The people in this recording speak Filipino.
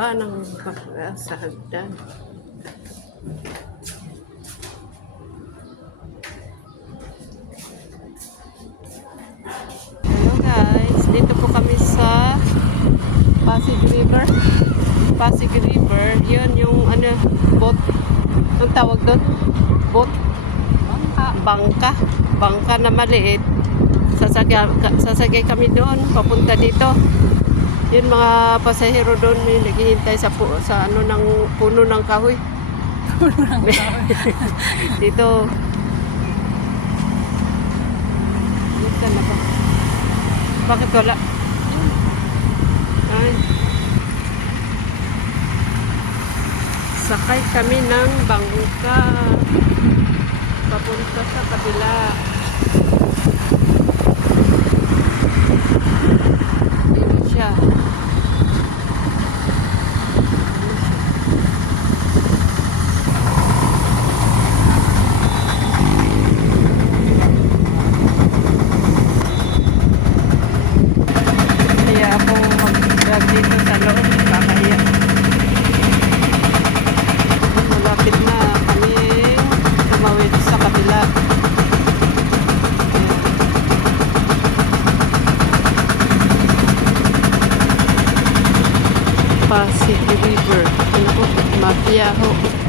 baba ng bakla sa hagdan. Hello guys, dito po kami sa Pasig River. Pasig River, yun yung ano, boat. Anong tawag doon? Boat? Bangka. Bangka na maliit. Sasakay kami doon, papunta dito. Yun mga pasahero doon, may naghihintay sa ano ng puno ng kahoy. Puno ng kahoy. Dito. Dito na ba? Bakit wala? Ay. Sakay kami ng bangka. Papunta sa kabila. Dito siya. Kaya ako mag-drag dito sa loob. Kakahiya. Malapit na kami tumawid sa kabila. Pasig River. Ano po? Mafia ho.